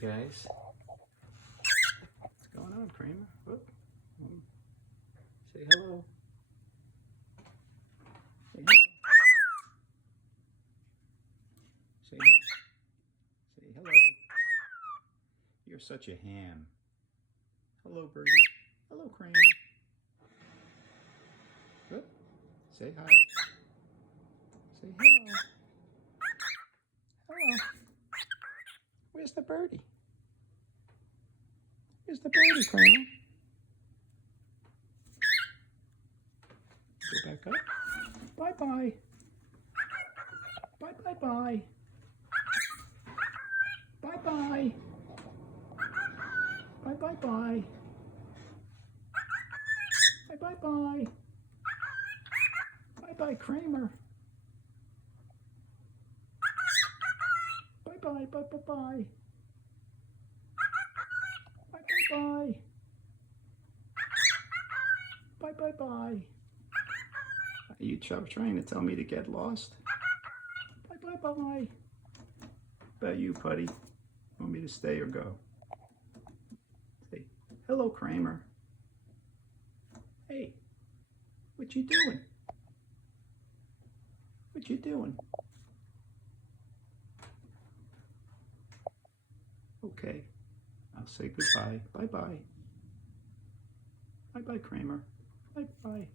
guys. What's going on, Kramer? Whoop. Say hello. Say hello. Say hi. Say hello. You're such a ham. Hello, birdie. Hello, Kramer. Whoop. Say hi. Say hello. Hello. Where's the birdie? Where's the birdie, Kramer? Go back up. Bye-bye. Bye-bye-bye. Bye-bye. Bye-bye-bye. Bye-bye-bye. Bye-bye, Kramer. Bye-bye, bye-bye-bye. Bye-bye-bye. Bye-bye-bye. Are you trying to tell me to get lost? Bye-bye-bye. About you, Puddy? Want me to stay or go? Say, hello, Kramer. Hey, what you doing? What you doing? Okay, I'll say goodbye. Bye-bye. Bye-bye, Kramer. Bye-bye.